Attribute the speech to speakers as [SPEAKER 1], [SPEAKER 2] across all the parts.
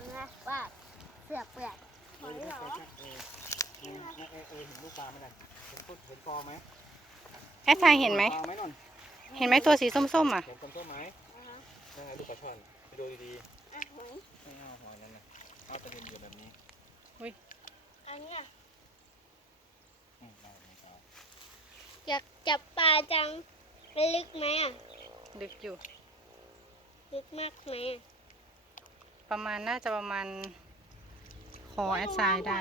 [SPEAKER 1] นะว่าเสือกเปลือกหอยเหรอ
[SPEAKER 2] เห็นลูกปลาไหมล่ะเห็นกอไหม
[SPEAKER 3] แอดทรายเห็นไหมเห็นไหมตัวสีส้มๆอ่ะ
[SPEAKER 2] เห็นต้นไหมนั่นไงลูกปลาช่อนไปดูดีๆไม่เอาหอยนั่นนะเอาประเด็นเดียวแบบนี้
[SPEAKER 1] อันเนี้ย
[SPEAKER 2] ได้ครับ
[SPEAKER 1] อยากจับปลาจังลึกไหมอ่ะ
[SPEAKER 3] ดึกอยู่
[SPEAKER 1] ลึกมากไหม
[SPEAKER 3] ประมาณน่าจะประมาณคอแอดทรายได้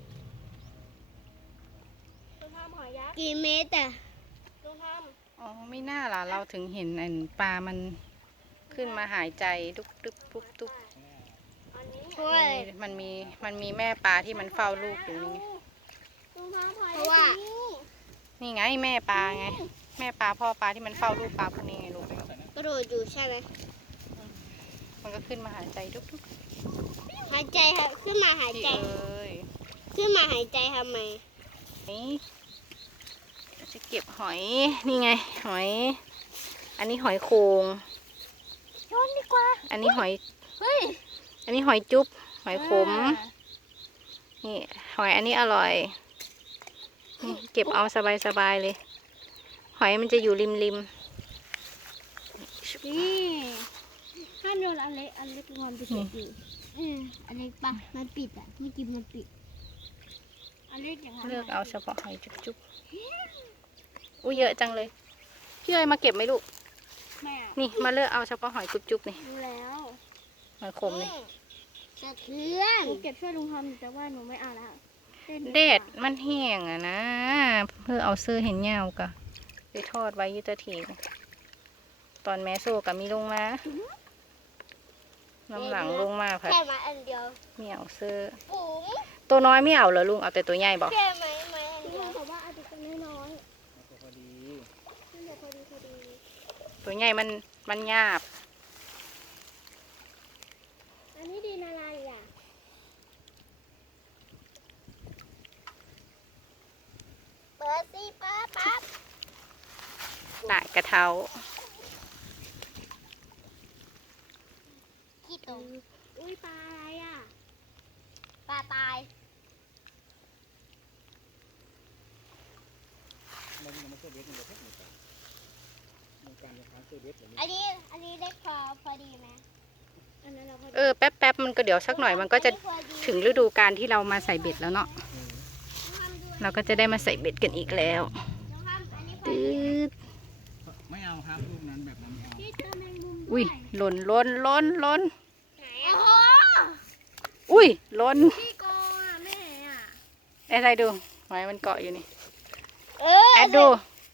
[SPEAKER 1] กี่เมตรอ่ะ
[SPEAKER 3] อ๋อไม่น่าล่ะเราถึงเห็นปลามันขึ้นมาหายใจดุกดุกดุกดุกมันมีแม่ปลาที่มันเฝ้าลูกอยู่นี่ไง
[SPEAKER 1] เพราะว่า
[SPEAKER 3] นี่ไงแม่ปลาไงแม่ปลาพ่อปลาที่มันเฝ้าลูกปลาพวกนี้ไงลูก
[SPEAKER 1] กระโดดอยู่ใช่ไหม
[SPEAKER 3] มันก็ขึ้นมาหายใจดุกดุก
[SPEAKER 1] หายใจครับขึ้นมาหายใจขึ้นมาหายใจทำไม
[SPEAKER 3] นี่จะเก็บหอยนี่ไงหอยอันนี้หอยโขง
[SPEAKER 1] โยนดีกว่า
[SPEAKER 3] อันนี้หอย
[SPEAKER 1] เฮ้ย
[SPEAKER 3] อันนี้หอยจุ๊บหอยขมนี่หอยอันนี้อร่อยนี่เก็บเอาสบายๆเลยหอยมันจะอยู่ริม
[SPEAKER 1] นี่ห้ามโยนอันเล็กมันปิดอยู่อันเล็กปะมันปิดอ่ะเมื่อกี้มันปิดอันเล็กอย่างนั้น
[SPEAKER 3] เลือกเอาเฉพาะหอยจุ๊บๆอุ้ยเยอะจังเลยพี่เอ๋ยมาเก็บไหมลูกนี่มาเลือกเอาเฉพาะหอยจุ๊บๆนี่
[SPEAKER 1] แล้ว
[SPEAKER 3] หอยขมนี่
[SPEAKER 1] สะเทือนหนูเก็บช่วยลุงทำแต่ว่าหนูไม่เอาแล้ว
[SPEAKER 3] เด็ดมันแห้งอะนะเพื่อเอาซื้อเห็นเงากะไปทอดไว้ยุตทีตอนแม่โซกับมีลงมาน้ำหลังลงมาค่ะ
[SPEAKER 1] แค่มาอันเดียว
[SPEAKER 3] ไม่เอาซื้อตัวน้อยไม่เอาเหรอลุงเอาแต่ตัวใหญ่บอก
[SPEAKER 1] แค่ไหมอันเดียวผมว่าเอาแต่ตัวน้อย
[SPEAKER 2] พอดี
[SPEAKER 3] ตัวใหญ่มันหยาบ
[SPEAKER 1] อันนี้ดินอะไรอ่ะเปิดสิปั๊บ
[SPEAKER 3] หนากระเท้า
[SPEAKER 1] ขี้ตรงอุ้ยปลาอะไรอ่ะปลาตายอันนี้เล็กพอดีไหม
[SPEAKER 3] แป๊บมันก็เดี๋ยวสักหน่อยมันก็จะถึงฤดูกาลที่เรามาใส่เบ็ดแล้วเนาะเราก็จะได้มาใส่เบ็ดกันอีกแล้วตืด
[SPEAKER 2] ไม่เอาครับลูกนั้นแบบนั้นไม่เอา
[SPEAKER 3] อุ้ยหล่นอุ้ยหล่นแอดอะไรดูหอยมันเกาะอยู่นี่แอดดู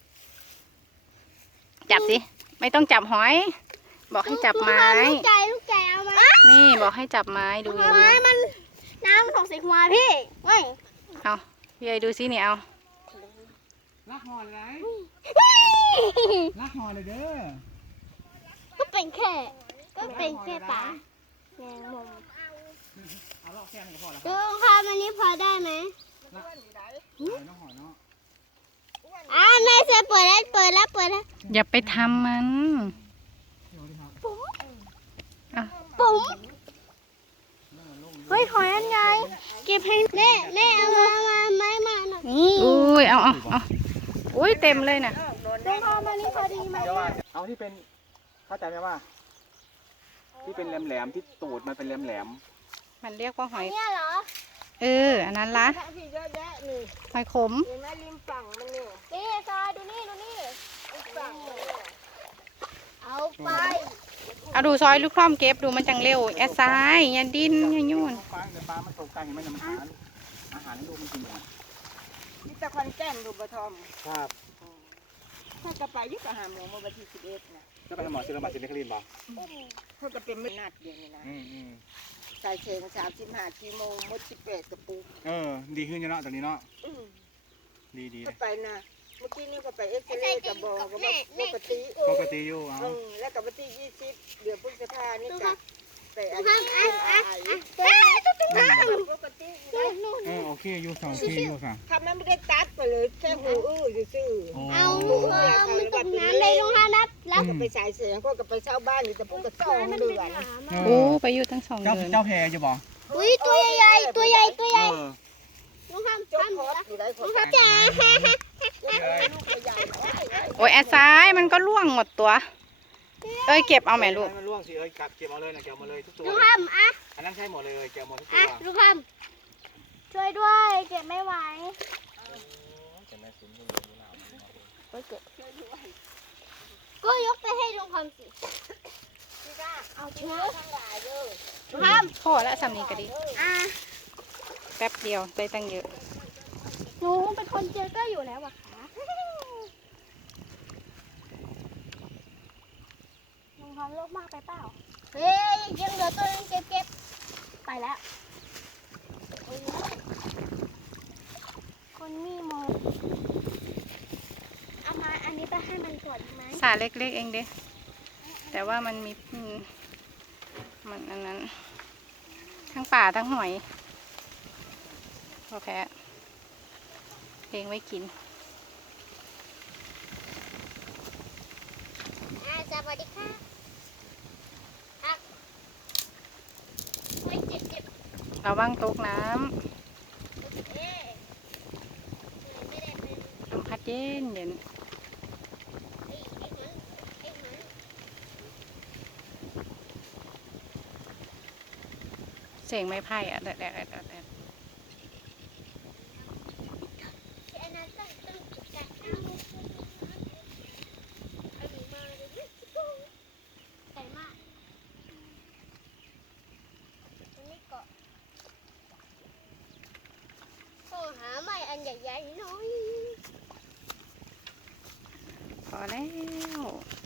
[SPEAKER 3] จับสิไม่ต้องจับหอยบอกให้จับไม้
[SPEAKER 1] ลูกใจเอามา
[SPEAKER 3] นี่บอกให้จับไม้ดู
[SPEAKER 1] ไม้มันน้ำของใส่หัวพี่ไม่
[SPEAKER 3] เอาพี่ไอ้ดูสิเนี่ยเอา
[SPEAKER 2] ลักหอนไรลักหอนเลยเด้อ
[SPEAKER 1] ก็เป็นแค่ปลาแมงมุม
[SPEAKER 2] เอาลอกแค่นี้ก็พอแล้ว
[SPEAKER 1] ดูค่ะมันนี้พอได้ไหมแม่จะเปิดแล้ว
[SPEAKER 3] อย่าไปทำมัน
[SPEAKER 1] ปุ๋มเฮ้ยหอยอันไงเก็บให้แม่เอามาไม้มาหน่อย
[SPEAKER 3] อุ้ยเอาอุ้ยเต็มเลยน่ะ
[SPEAKER 1] เอามานี่พอดีไหม
[SPEAKER 2] เอาที่เป็นเข้าใจไหมว่าที่เป็นแหลมที่ตูดมันเป็นแหลม
[SPEAKER 3] มันเรียกว่าหอย
[SPEAKER 1] เนี่ยเหรอ
[SPEAKER 3] อันนั้นละหอยขม
[SPEAKER 1] เห็นไหมริมฝั่งมันนี่ซอดูนี่ฝั่งเอาไป
[SPEAKER 3] เอาดูซอยลูกคร่อมเก็บดูมันจังเร็วแอดซ้ายอย่าดิ้นอย่ายุ่น
[SPEAKER 2] ปลามันตกใจเห็นไหมมันอาหารลูกมันกินอย่าง
[SPEAKER 4] นี่ตะคอนแก้มดูบะทอม
[SPEAKER 2] ครับ
[SPEAKER 4] ถ้ากระไปยึดกระหามหลวงมาบันที่11นะ
[SPEAKER 2] จะไปหมอศิลปะศิลปะคลินบ่
[SPEAKER 4] เขาจะเป็นไม่นาดเดียวนี่นะใส่เชง35กิโลมด18กระปุก
[SPEAKER 2] ดีขึ้นเนาะตอนนี้เนาะดี
[SPEAKER 4] ก็ไปนะเมื่อกี้นี่ก็ไปเอ็กซเรย์กับบอกก็ปกติ
[SPEAKER 2] อยู่
[SPEAKER 4] แล้วกับวันที่20เดือนพฤษภานี่ก็ไปอันนี้ปกติ
[SPEAKER 1] นู่น
[SPEAKER 2] โอเคอยู่2 ทีอยู่ค่ะ
[SPEAKER 4] ทำนั้นไม่ได้ตัดไปเลยแค่หูซื่อ
[SPEAKER 1] เอามันตกน้ำเลยลงห้านับแล้ว
[SPEAKER 4] ก็ไปสายเสียงก็ไปเช่าบ้านอยู่แต่พวกก็2 เดือน
[SPEAKER 3] โอ้ไปอยู่ทั้ง2
[SPEAKER 2] เจ้า
[SPEAKER 3] เดือน
[SPEAKER 2] เจ้าแพรจะบอก
[SPEAKER 1] อุ้ยตัวใหญ่ๆตัวใหญ่ตัวใหญ่
[SPEAKER 2] เออ
[SPEAKER 1] ลงห้าม
[SPEAKER 4] จบ
[SPEAKER 1] ห้าม
[SPEAKER 4] พอดอยู่ได้คน
[SPEAKER 1] จ๋า
[SPEAKER 4] ลูกใหญ่
[SPEAKER 3] โอ้ยแอดซ้ายมันก็ล่วงหมดตัว เอ้ยเก็บเอาแม่ลูก
[SPEAKER 2] มันล่วงสิเก็บเอาเลยนะเก็บมาเลยทุกตัว
[SPEAKER 1] ลงห้ามอ่ะ
[SPEAKER 2] อันนั้นใช่หมดเลยเก็บหมดทุกตั
[SPEAKER 1] อ่ะ
[SPEAKER 2] ว
[SPEAKER 1] ลงห้ามช่วยด้วยเก็บไม่ไหว
[SPEAKER 2] เก็บแม่คุ้มที่อยู่หนาว
[SPEAKER 1] ก็ยกไปให้ลงห้ามสิ
[SPEAKER 4] เอาเชื้อทั้งหลายเด้อ
[SPEAKER 1] ลงห้าม
[SPEAKER 3] พ่อละสำนีก็ดี
[SPEAKER 1] อ่ะ
[SPEAKER 3] แป๊บเดียวได้ตั้งเยอะ
[SPEAKER 1] หนูเป็นคนเจอก็อยู่แล้วอะค่ะลงห้ามโลกมากไปเปล่าเฮ้ยยังเหลือตัวนึงเก็บไปแล้วคนมีโมเอามาอันนี้ไปให้มันตรวจไหม
[SPEAKER 3] สาเล็กๆเองเด้แต่ว่ามันมีมันอันนั้น ทั้งป่าทั้งหอยพอแพ้เลี้ยงไว้กิน
[SPEAKER 1] สวัสดีค่ะครับไม่เจ็บ
[SPEAKER 3] ระวังตกน้
[SPEAKER 1] เอ๊ะไม่ได้เป็น
[SPEAKER 3] ำลมพัดเย็นเย็น
[SPEAKER 1] ไอ้หมัน
[SPEAKER 3] เสียงไม้ไผ่อะแดด
[SPEAKER 1] ที่อันนั้นต้องจัดการเอาหนูมาเลยดิใส่มากมันไม่เกาะโทรหาใหม่อันใหญ่ๆหน่อย
[SPEAKER 3] พอแล้ว